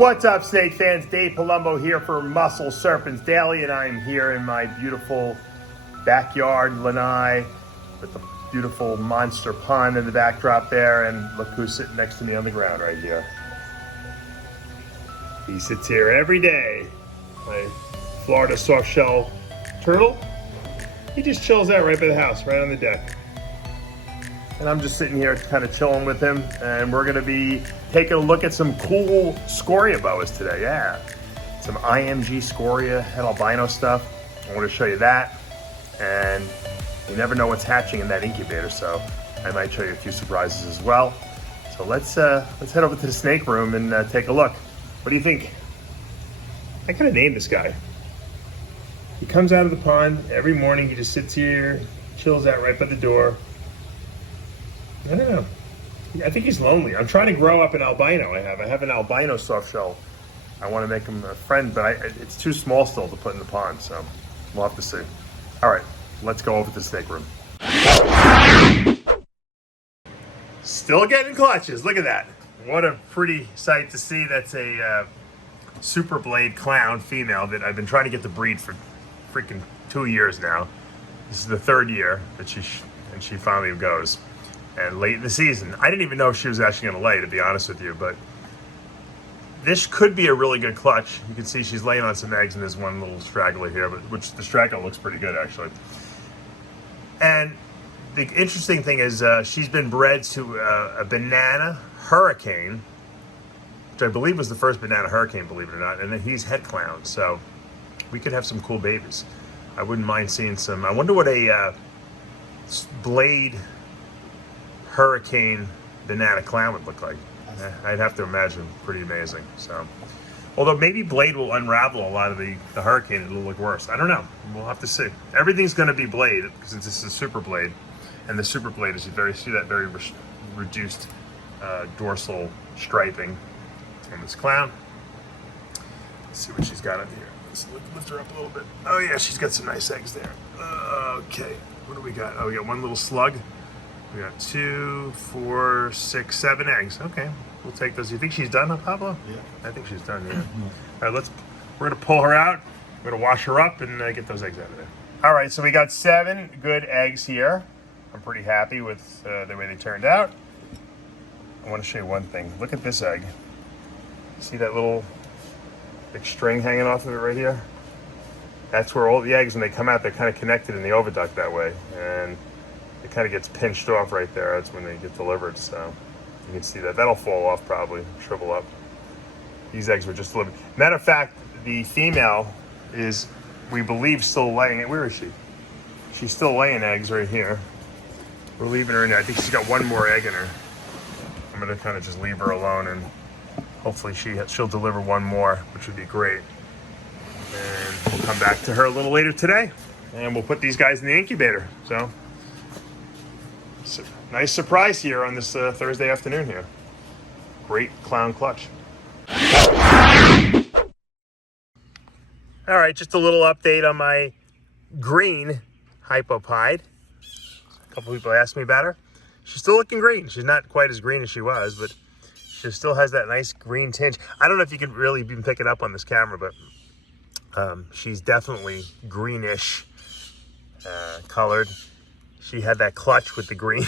What's up, snake fans? Dave Palumbo here for Muscle Serpents Daily, and I'm here in my beautiful backyard lanai with the beautiful monster pond in the backdrop there, and look who's sitting next to me on the ground right here. He sits here every day. My Florida softshell turtle. He just chills out right by the house, right on the deck. And I'm just sitting here kind of chilling with him, and we're gonna be taking a look at some cool SCORIA boas today. Yeah, some IMG SCORIA and Albino stuff. I want to show you that, and you never know what's hatching in that incubator, so I might show you a few surprises as well. So let's head over to the snake room and take a look. What do you think? I kind of named this guy. He comes out of the pond every morning. He just sits here, chills out right by the door. I don't know. I think he's lonely. I'm trying to grow up an albino. I have an albino soft shell. I want to make him a friend, but it's too small still to put in the pond, so we'll have to see. All right, let's go over to the snake room. Still getting clutches. Look at that. What a pretty sight to see. That's a super blade clown female that I've been trying to get to breed for freaking 2 years now. This is the third year that she finally goes. And late in the season, I didn't even know if she was actually going to lay, to be honest with you, but this could be a really good clutch. You can see she's laying on some eggs, and there's one little straggler here, but which the straggler looks pretty good actually. And the interesting thing is she's been bred to a banana hurricane, which I believe was the first banana hurricane, believe it or not, and then he's head clown, so we could have some cool babies. I wouldn't mind seeing some. I wonder what a blade hurricane banana clown would look like. I'd have to imagine pretty amazing. So, although maybe blade will unravel a lot of the hurricane, it'll look worse. I don't know. We'll have to see. Everything's going to be blade because this is a super blade, and the super blade is very reduced dorsal striping on this clown. Let's see what she's got on here. Let's lift her up a little bit. Oh yeah, she's got some nice eggs there. Okay, what do we got? Oh, we got one little slug. We got 2, 4, 6, 7 eggs. Okay, we'll take those. You think she's done, Pablo? Yeah. I think she's done, yeah. All right, we're gonna pull her out. We're gonna wash her up and get those eggs out of there. All right, so we got 7 good eggs here. I'm pretty happy with the way they turned out. I wanna show you one thing. Look at this egg. See that little big string hanging off of it right here? That's where all the eggs, when they come out, they're kind of connected in the oviduct that way. And it kind of gets pinched off right there. That's when they get delivered, so you can see that. That'll fall off probably, shrivel up. These eggs were just delivered. Matter of fact, the female is, we believe, still laying it. Where is she? She's still laying eggs right here. We're leaving her in there. I think she's got one more egg in her. I'm gonna kind of just leave her alone, and hopefully she'll deliver one more, which would be great. And we'll come back to her a little later today, and we'll put these guys in the incubator. So, nice surprise here on this Thursday afternoon here. Great clown clutch. All right, just a little update on my green HYPO pied. A couple people asked me about her. She's still looking green. She's not quite as green as she was, but she still has that nice green tinge. I don't know if you can really even pick it up on this camera, but she's definitely greenish colored. She had that clutch with the green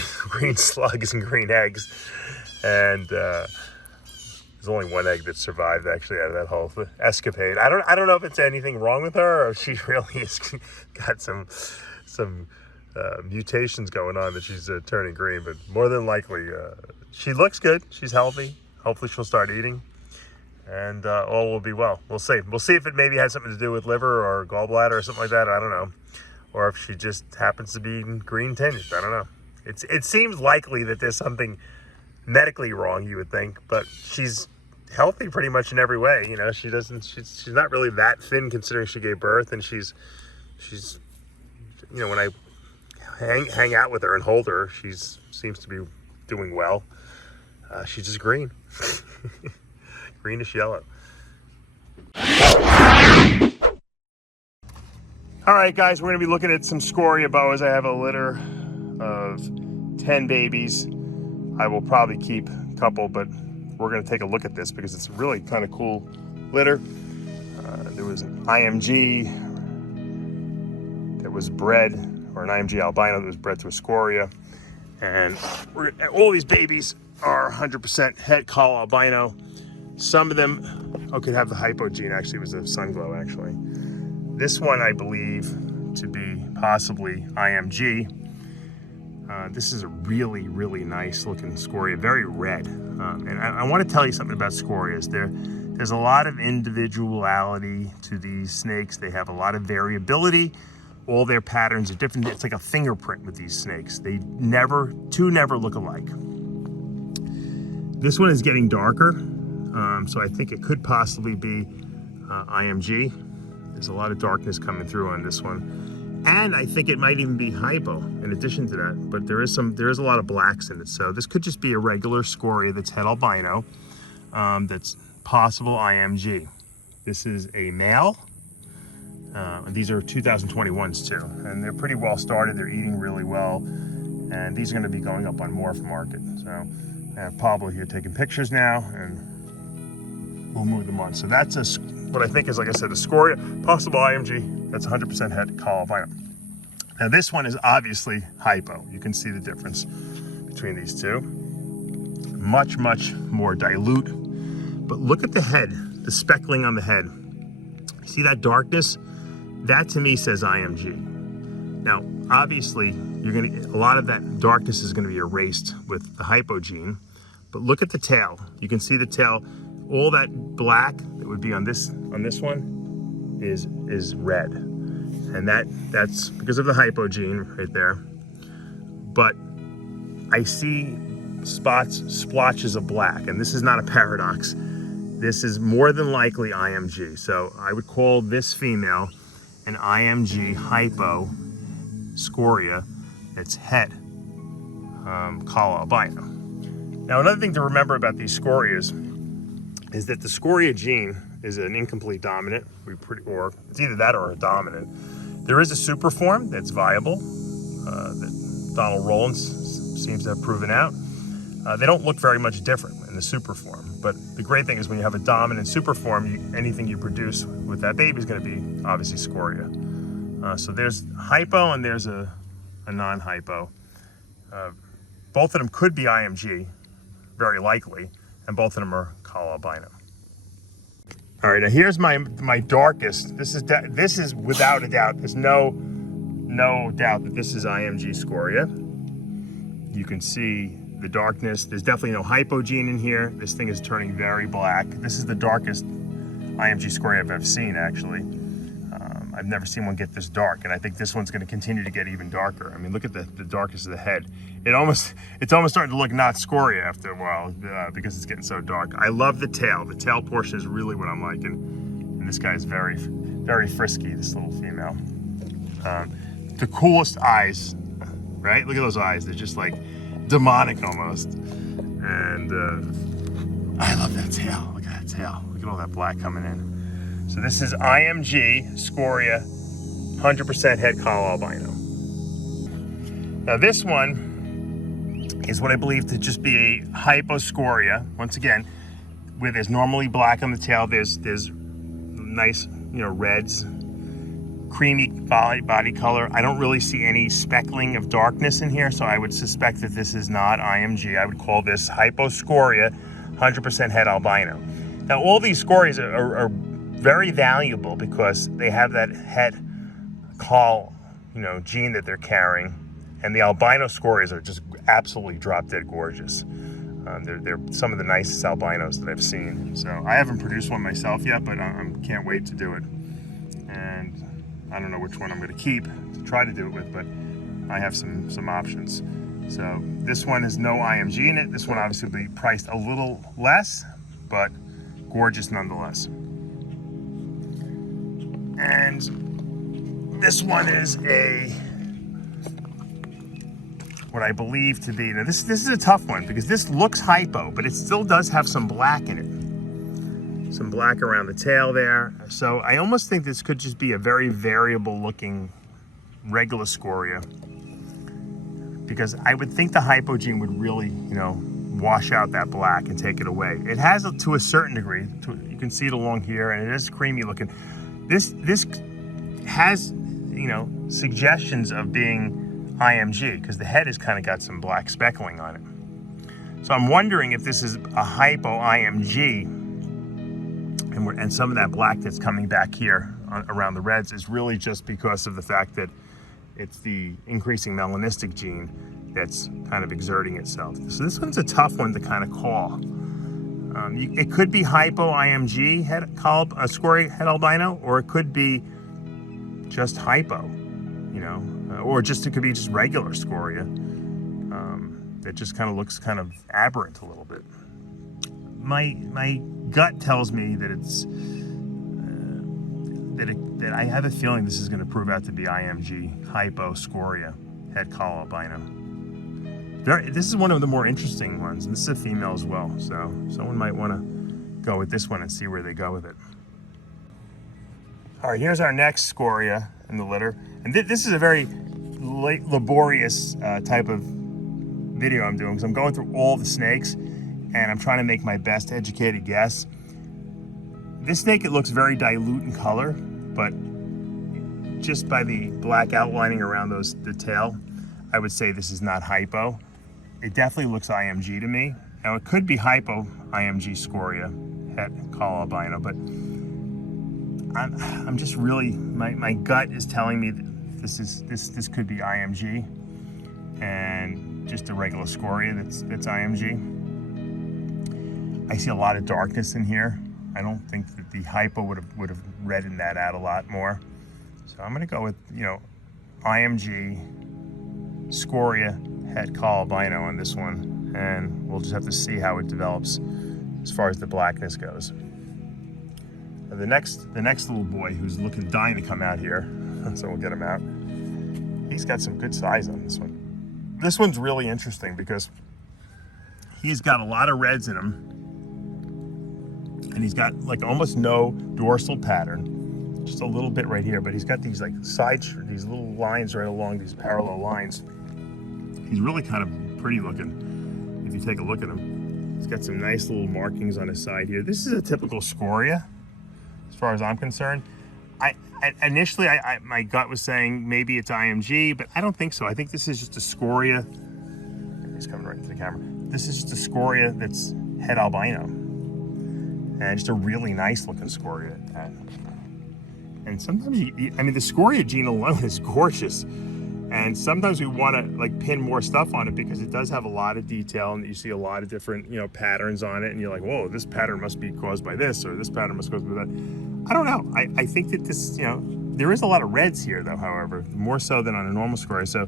slugs and green eggs, and there's only one egg that survived actually out of that whole escapade. I don't know if it's anything wrong with her, or if she really has got some mutations going on that she's turning green. But more than likely, she looks good. She's healthy. Hopefully, she'll start eating, and all will be well. We'll see. We'll see if it maybe has something to do with liver or gallbladder or something like that. I don't know. Or if she just happens to be green tinged. I don't know. It seems likely that there's something medically wrong, you would think, but she's healthy pretty much in every way. You know, she's not really that thin considering she gave birth, and she's you know, when I hang out with her and hold her, she seems to be doing well. She's just green. Greenish yellow. All right, guys, we're going to be looking at some SCORIA boas. I have a litter of 10 babies. I will probably keep a couple, but we're going to take a look at this because it's a really kind of cool litter. There was an IMG that was bred, or an IMG albino that was bred to a SCORIA. And all these babies are 100% het call albino. Some of them could have the HYPO gene. Actually, it was a sun glow, actually. This one, I believe, to be possibly IMG. This is a really, really nice looking SCORIA, very red. And I want to tell you something about SCORIAs. There's a lot of individuality to these snakes. They have a lot of variability. All their patterns are different. It's like a fingerprint with these snakes. They never look alike. This one is getting darker, so I think it could possibly be IMG. There's a lot of darkness coming through on this one. And I think it might even be HYPO in addition to that, but there is a lot of blacks in it. So this could just be a regular SCORIA that's het albino, that's possible IMG. This is a male. These are 2021s too, and they're pretty well started. They're eating really well, and these are going to be going up on Morph Market. So I have Pablo here taking pictures now, and we'll move them on. So that's what I think is, like I said, a SCORIA, possible IMG. That's 100% het call albino. Now this one is obviously HYPO. You can see the difference between these two. Much, much more dilute. But look at the head, the speckling on the head. See that darkness? That to me says IMG. Now, obviously, a lot of that darkness is going to be erased with the HYPO gene. But look at the tail. You can see the tail. All that black that would be on this one is red, and that's because of the HYPO gene right there. But I see splotches of black, and this is not a paradox. This is more than likely IMG. So I would call this female an IMG HYPO SCORIA that's het call albino. Now, another thing to remember about these SCORIAs is that the SCORIA gene is an incomplete dominant, or it's either that or a dominant. There is a super form that's viable that Donald Rollins seems to have proven out. They don't look very much different in the super form, but the great thing is when you have a dominant super form, anything you produce with that baby is going to be obviously SCORIA. So there's HYPO and there's a non-HYPO. Both of them could be IMG, very likely, and both of them are call albino. All right, now here's my darkest. This is without a doubt. There's no doubt that this is IMG SCORIA. You can see the darkness. There's definitely no HYPO gene in here. This thing is turning very black. This is the darkest IMG SCORIA I've ever seen, actually. I've never seen one get this dark, and I think this one's going to continue to get even darker. I mean, look at the darkness of the head. It's almost starting to look not SCORIA after a while because it's getting so dark. I love the tail. The tail portion is really what I'm liking, and this guy is very, very frisky, this little female. The coolest eyes, right? Look at those eyes. They're just like demonic almost. And I love that tail. Look at that tail. Look at all that black coming in. So this is IMG SCORIA, 100% het call albino. Now this one is what I believe to just be a HYPO SCORIA. Once again, where there's normally black on the tail, there's nice, reds, creamy body color. I don't really see any speckling of darkness in here, so I would suspect that this is not IMG. I would call this HYPO SCORIA, 100% het albino. Now all these SCORIAs are very valuable because they have that het call, gene that they're carrying, and the albino SCORIAs are just absolutely drop dead gorgeous. They're some of the nicest albinos that I've seen. So I haven't produced one myself yet, but I can't wait to do it. And I don't know which one I'm going to keep to try to do it with, but I have some options. So this one has no IMG in it. This one obviously will be priced a little less, but gorgeous nonetheless. And this one is what I believe to be, now this is a tough one because this looks HYPO, but it still does have some black in it. Some black around the tail there. So I almost think this could just be a very variable looking regular SCORIA, because I would think the HYPO gene would really, wash out that black and take it away. It has to a certain degree. You can see it along here, and it is creamy looking. This has, you know, suggestions of being IMG because the head has kind of got some black speckling on it. So I'm wondering if this is a HYPO IMG, and some of that black that's coming back here around the reds is really just because of the fact that it's the increasing melanistic gene that's kind of exerting itself. So this one's a tough one to kind of call. It could be HYPO IMG SCORIA het albino, or it could be just HYPO, you know, or just it could be just regular SCORIA that just kind of looks kind of aberrant a little bit. My gut tells me that it's that I have a feeling this is going to prove out to be IMG HYPO SCORIA het albino. This is one of the more interesting ones, and this is a female as well, so someone might want to go with this one and see where they go with it. All right, here's our next SCORIA in the litter, and this is a very laborious type of video I'm doing because I'm going through all the snakes and I'm trying to make my best educated guess. This snake, it looks very dilute in color, but just by the black outlining around the tail, I would say this is not HYPO. It definitely looks IMG to me. Now it could be HYPO IMG SCORIA het albino, but I'm just really, my gut is telling me that this could be IMG and just a regular SCORIA that's IMG. I see a lot of darkness in here. I don't think that the HYPO would have reddened that out a lot more. So I'm gonna go with, you know, IMG SCORIA het albino on this one, and we'll just have to see how it develops as far as the blackness goes. Now the next little boy who's dying to come out here, so we'll get him out. He's got some good size on this one. This one's really interesting because he's got a lot of reds in him, and he's got like almost no dorsal pattern, just a little bit right here, but he's got these like these little lines right along these parallel lines. He's really kind of pretty looking if you take a look at him. He's got some nice little markings on his side here. This is a typical SCORIA as far as I'm concerned. Initially my gut was saying maybe it's IMG, but I don't think so. I think this is just a SCORIA. He's coming right into the camera. This is just a SCORIA that's het albino, and just a really nice looking SCORIA at that. And sometimes I mean, the SCORIA gene alone is gorgeous, and sometimes we want to like pin more stuff on it because it does have a lot of detail, and you see a lot of different, you know, patterns on it, and you're like, whoa, this pattern must be caused by this, or this pattern must be caused by that. I don't know. I think that this, you know, there is a lot of reds here though, however, more so than on a normal SCORIA. So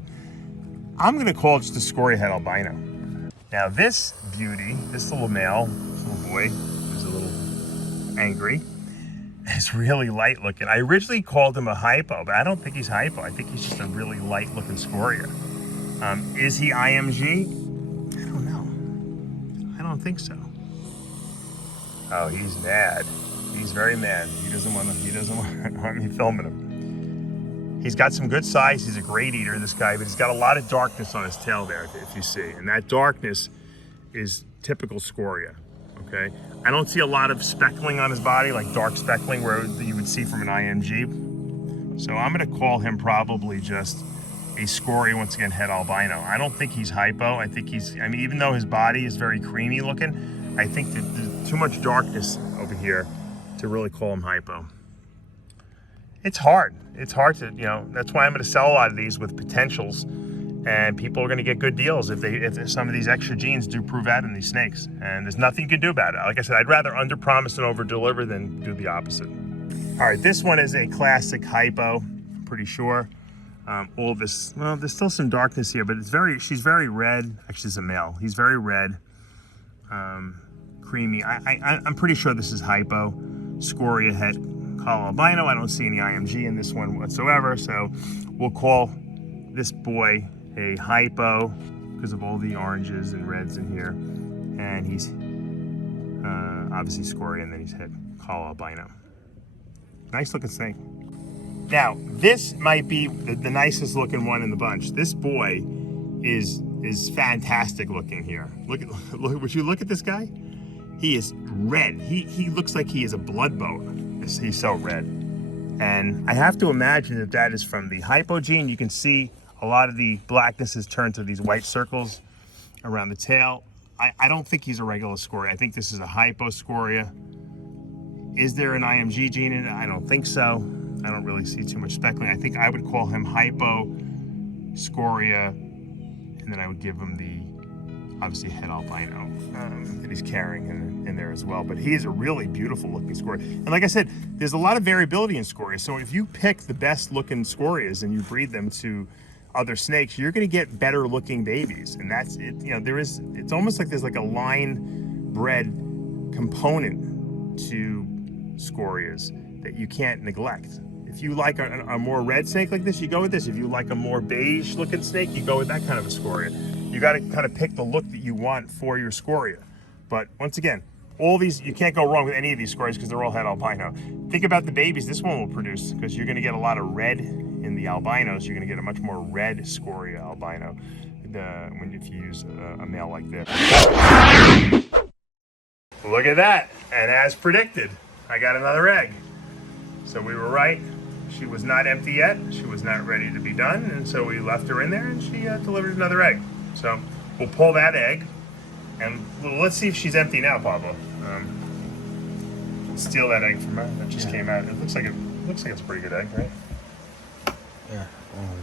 I'm going to call it just a SCORIA het albino. Now this beauty, this little male, this little boy, who's a little angry, is really light looking. I originally called him a HYPO, but I don't think he's HYPO. I think he's just a really light looking SCORIA. Is he IMG? I don't know. I don't think so. Oh, he's mad. He's very mad. He doesn't want me filming him. He's got some good size. He's a great eater, this guy, but he's got a lot of darkness on his tail there, if you see. And that darkness is typical SCORIA, okay? I don't see a lot of speckling on his body, like dark speckling where you would see from an IMG. So I'm gonna call him probably just a SCORIA, once again, het albino. I don't think he's HYPO. I think he's, I mean, even though his body is very creamy looking, I think that there's too much darkness over here to really call him HYPO. It's hard. It's hard to, you know, that's why I'm going to sell a lot of these with potentials, and people are going to get good deals if some of these extra genes do prove out in these snakes. And there's nothing you can do about it. Like I said, I'd rather under-promise and over-deliver than do the opposite. All right, this one is a classic HYPO, I'm pretty sure. All this, well, there's still some darkness here, but she's very red. Actually, it's a male. He's very red, creamy. I'm pretty sure this is HYPO. SCORIA het albino. I don't see any IMG in this one whatsoever, so we'll call this boy a HYPO because of all the oranges and reds in here, and he's obviously SCORIA, and then he's het albino. Nice looking snake. Now this might be the nicest looking one in the bunch. This boy is is fantastic looking here. Look, would you look at this guy? He is red. He looks like he is a blood boa. He's so red. And I have to imagine that that is from the HYPO gene. You can see a lot of the blackness has turned to these white circles around the tail. I don't think he's a regular scoria. I think this is a HYPO scoria. Is there an IMG gene in it? I don't think so. I don't really see too much speckling. I think I would call him HYPO scoria, and then I would give him the, obviously, head albino that he's carrying in there as well. But he is a really beautiful looking scoria. And like I said, there's a lot of variability in scoria. So if you pick the best looking scorias and you breed them to other snakes, you're going to get better looking babies. And that's it. You know, it's almost like there's like a line bred component to scorias that you can't neglect. If you like a more red snake like this, you go with this. If you like a more beige looking snake, you go with that kind of a scoria. You got to kind of pick the look that you want for your scoria. But once again, all these, you can't go wrong with any of these scorias because they're all head albino. Think about the babies this one will produce, because you're going to get a lot of red in the albinos. You're going to get a much more red scoria albino if you use a male like this. Look at that. And as predicted, I got another egg. So we were right. She was not empty yet. She was not ready to be done. And so we left her in there and she delivered another egg. So we'll pull that egg and let's see if she's empty now, Pablo. Steal that egg from her that just came out. It looks like it's a pretty good egg, right? Yeah,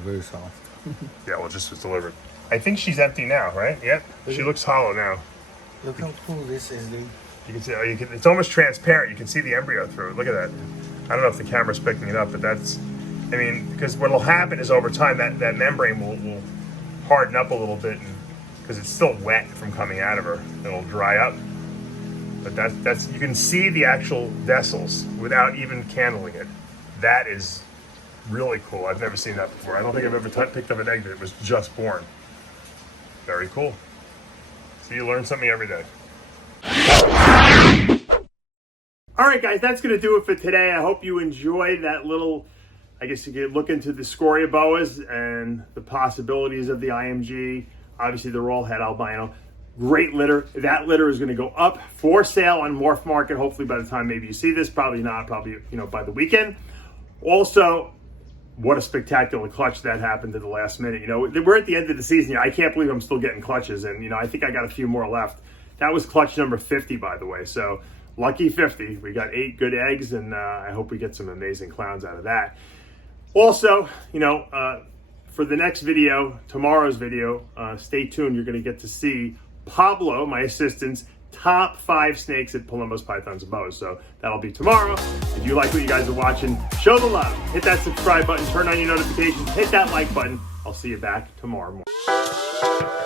very soft. Yeah, well, just was delivered. I think she's empty now, right? Yep. She looks hollow now. You can pull this easily. You can see, it's almost transparent. You can see the embryo through it. Look at that. I don't know if the camera's picking it up, but that's, I mean, because what'll happen is over time that membrane will harden up a little bit, because it's still wet from coming out of her. It'll dry up. But that's you can see the actual vessels without even candling it. That is really cool. I've never seen that before. I don't think I've ever picked up an egg that was just born. Very cool. So you learn something every day. All right, guys, that's going to do it for today. I hope you enjoyed that little, I guess you could look into the scoria boas and the possibilities of the IMG. Obviously, they're all head albino. Great litter. That litter is going to go up for sale on Morph Market. Hopefully by the time maybe you see this, probably not, probably, by the weekend. Also, what a spectacular clutch that happened at the last minute. We're at the end of the season. I can't believe I'm still getting clutches, and I think I got a few more left. That was clutch number 50, by the way. So lucky 50. We got 8 good eggs, and I hope we get some amazing clowns out of that. Also, for the next video, tomorrow's video, stay tuned. You're going to get to see Pablo, my assistant's top 5 snakes at Palumbo's, Pythons, and Boas. So that'll be tomorrow. If you like what you guys are watching, show the love. Hit that subscribe button, turn on your notifications, hit that like button. I'll see you back tomorrow morning.